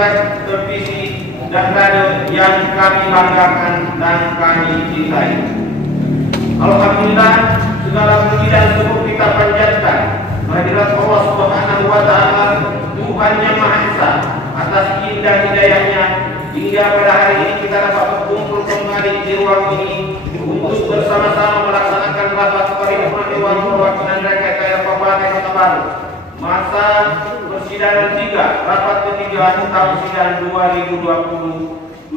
persaingan televisi dan radio yang kami banggakan dan kami cintai. Alhamdulillah, segala puji dan syukur kita panjatkan kehadirat Allah Subhanahu wa Ta'ala, Tuhan yang Maha Esa, atas izin dan hidayahnya hingga pada hari ini kita dapat berkumpul kembali di ruang ini untuk bersama-sama melaksanakan rapat paripurna Dewan Perwakilan Rakyat Daerah Kabupaten Kota Baru masa persidangan 3 rapat ketiga tahun sidang 2020-2021.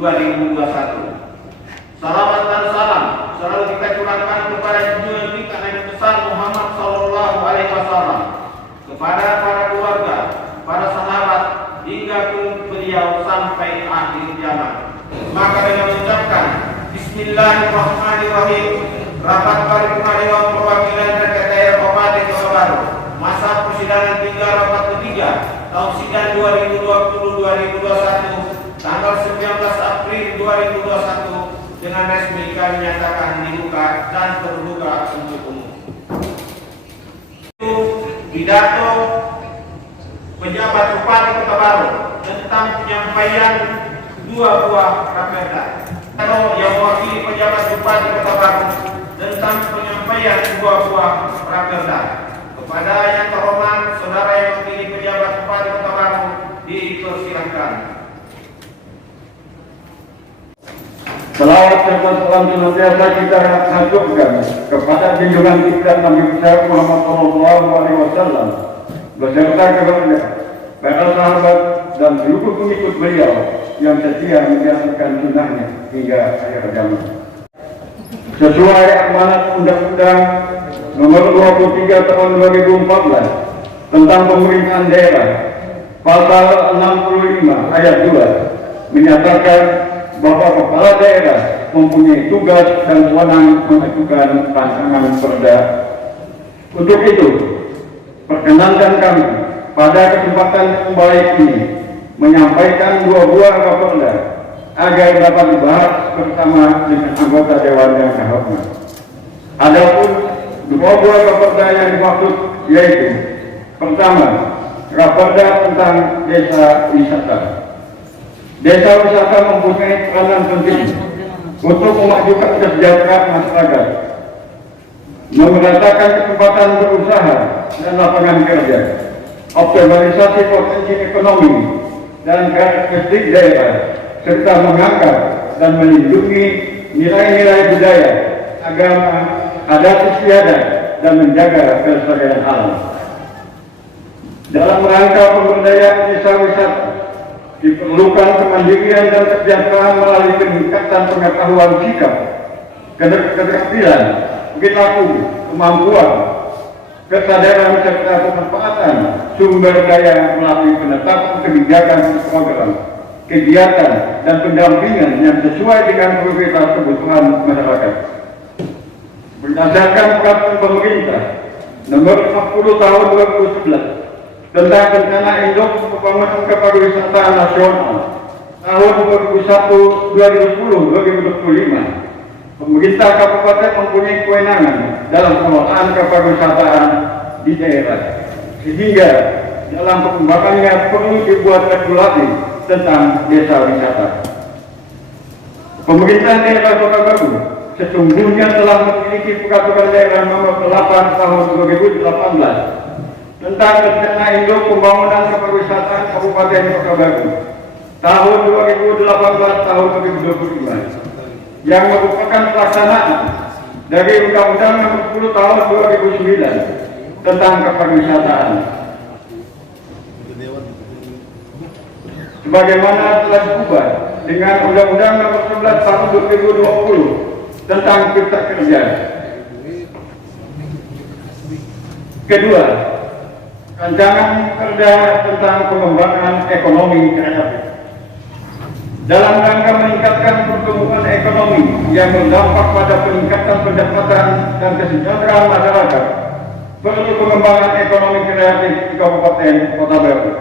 Salawat dan salam selalu kita curahkan kepada junjungan kita Nabi besar Muhammad Sallallahu Alaihi Wasallam, kepada para keluarga, para sahabat hingga pun beliau sampai akhir zaman. Maka dengan mengucapkan Bismillahirrahmanirrahim, rapat paripurna Dewan Perwakilan Rakyat Daerah Kabupaten Kota Baru masa persidangan 3 rapat ketiga tahun sidang 2020-2021 tanggal 19 April 2021 dengan resmi kami nyatakan dibuka dan terbuka untuk umum. Itu pidato pejabat Bupati Kota Baru tentang penyampaian 2 buah raperda. Atau yang mewakili pejabat Bupati Kota Baru tentang penyampaian 2 buah raperda. Kepada yang terhormat saudara yang mewakili pejabat Bupati Kota Baru dipersilakan. Selawat dan salam senantiasa kita haturkan kepada junjungan kita Nabi besar Muhammad Sallallahu Alaihi Wasallam beserta keluarga, para sahabat dan seluruh pengikut beliau yang setia menjalankan sunnahnya hingga akhir zaman. Sesuai amanat Undang-Undang Nomor 23 Tahun 2014 tentang Pemerintahan Daerah, Pasal 65 Ayat 2 menyatakan bahwa kepala daerah mempunyai tugas dan wewenang mengajukan rancangan perda. Untuk itu, perkenankan kami pada kesempatan yang baik ini menyampaikan 2 buah raperda agar dapat dibahas bersama dengan anggota Dewan yang terhormat. Adapun 2 buah raperda yang dimaksud yaitu: pertama, raperda tentang desa wisata. Desa wisata mempunyai peranan penting untuk memajukan kesejahteraan masyarakat, memeratakan kesempatan berusaha dan lapangan kerja, optimalisasi potensi ekonomi dan karakteristik daerah, serta mengangkat dan melindungi nilai-nilai budaya, agama, adat istiadat, dan menjaga kelestarian alam. Dalam rangka pemberdayaan desa wisata, diperlukan kemandirian dan kesejahteraan melalui peningkatan pengetahuan sikap, keterampilan, perilaku, kemampuan, kesadaran serta pemanfaatan sumber daya melalui penetapan kebijakan program, kegiatan dan pendampingan yang sesuai dengan prioritas kebutuhan masyarakat. Berdasarkan peraturan pemerintah Nomor 50 Tahun 2011 tentang rencana induk pembangunan kepariwisataan nasional tahun 2010-2025, pemerintah kabupaten mempunyai kewenangan dalam pengelolaan kepariwisataan di daerah, sehingga dalam pengembangannya perlu dibuat regulasi tentang desa wisata. Pemerintah daerah Kota Baru sesungguhnya telah memiliki peraturan daerah nomor 8 tahun 2018 tentang rencana induk pembangunan kepariwisataan Kabupaten Kota Baru tahun 2018 tahun 2025 yang merupakan pelaksanaan dari Undang-Undang Nomor 10 tahun 2009 tentang kepariwisataan. Sebagaimana telah diubah dengan Undang-Undang Nomor 11 tahun 2020 tentang Cipta Kerja. Kedua, rancangan perda tentang pengembangan ekonomi kreatif. Dalam rangka meningkatkan pertumbuhan ekonomi yang berdampak pada peningkatan pendapatan dan kesejahteraan masyarakat, perlu pengembangan ekonomi kreatif di Kabupaten Kota Baru.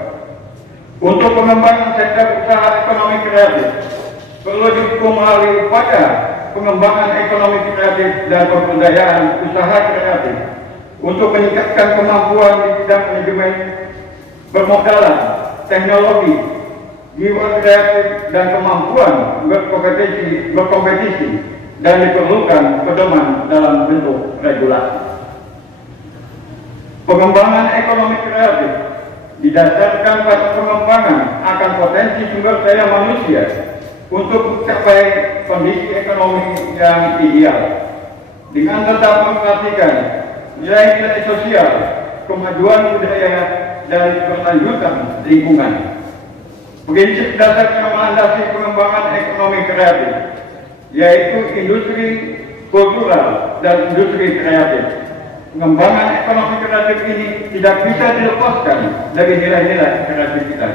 Untuk pengembangan sektor usaha ekonomi kreatif, perlu didukung melalui upaya pengembangan ekonomi kreatif dan pemberdayaan usaha kreatif untuk meningkatkan kemampuan di bidang manajemen, permodalan, teknologi, jiwa kreatif dan kemampuan berkompetisi dan diperlukan pedoman dalam bentuk regulasi. Pengembangan ekonomi kreatif didasarkan pada pengembangan akan potensi sumber daya manusia untuk mencapai kondisi ekonomi yang ideal dengan tetap memperhatikan nilai-nilai sosial, kemajuan budaya, dan keberlanjutan lingkungan. Prinsip dasar yang melandasi pengembangan ekonomi kreatif yaitu industri kultural dan industri kreatif. Pengembangan ekonomi kreatif ini tidak bisa dilepaskan dari nilai-nilai kreativitas.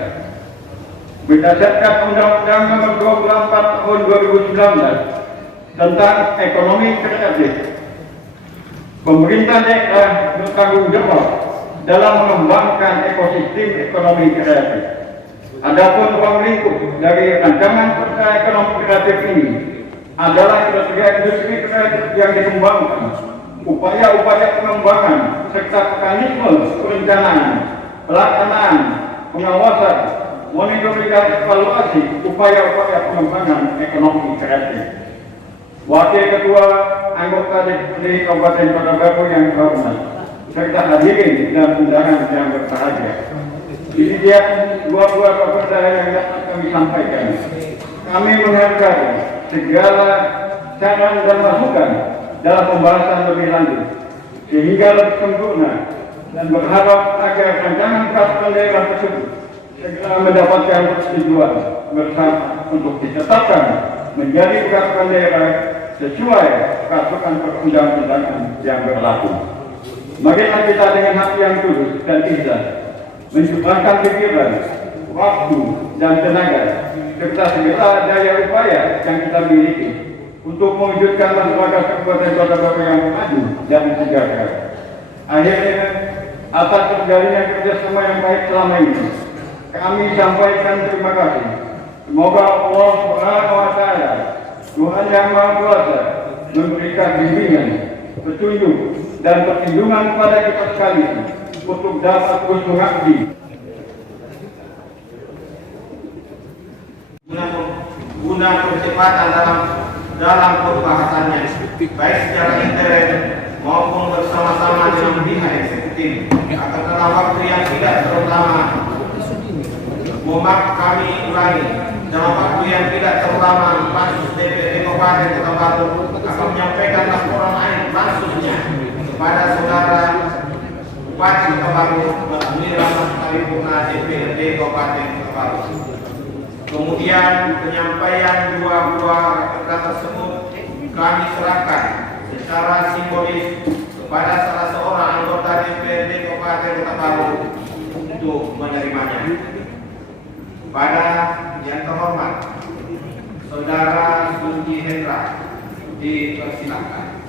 Berdasarkan Undang-Undang Nomor 24 Tahun 2019 tentang ekonomi kreatif, pemerintah daerah bertanggung jawab dalam mengembangkan ekosistem ekonomi kreatif. Adapun ruang lingkup dari rancangan peta ekonomi kreatif ini adalah industri kreatif yang dikembangkan, upaya-upaya pengembangan serta mekanisme perencanaan, pelaksanaan, pengawasan, monitoring dan evaluasi upaya-upaya pengembangan ekonomi kreatif. Wakil Ketua anggota DPRD Kabupaten Kota Baru yang hormat, serta hadirin dan undangan yang berbahagia. Ini dia dua-dua kabar yang dapat kami sampaikan. Kami menghargai segala saran dan masukan dalam pembahasan lebih lanjut sehingga lebih sempurna dan berharap agar rancangan peraturan daerah tersebut segera mendapatkan persetujuan bersama untuk ditetapkan menjadi peraturan daerah sesuai peraturan perundang-undangan yang berlaku. Marilah kita dengan hati yang tulus dan ikhlas mencurahkan pikiran, waktu, dan tenaga serta segala daya upaya yang kita miliki untuk mewujudkan masyarakat Kabupaten Kota Baru yang maju dan sejahtera. Akhirnya, atas terjalinnya kerjasama yang baik selama ini, kami sampaikan terima kasih. Semoga Allah Subhanahu wa Ta'ala, Tuhan yang Maha Kuasa, memberikan bimbingan, petunjuk, dan perlindungan kepada kita sekalian untuk dapat terus mengabdi. Guna percepatan dalam pembahasannya, baik secara intern maupun bersama-sama dengan pihak eksekutif. Akan dalam waktu yang tidak terutama, kami ulangi, dalam waktu yang tidak terutama, Pansus DPRD Kabupaten Kota Baru akan menyampaikan laporan akhir pansusnya kepada saudara Bupati Kota Baru melalui rapat paripurna DPRD Kabupaten Kota Baru. Kemudian penyampaian dua buah rakernas tersebut kami serahkan secara simbolis kepada salah seorang anggota DPRD Kabupaten Kota Baru untuk menerimanya. Pada yang terhormat Saudara Suci Hendra, dipersilakan.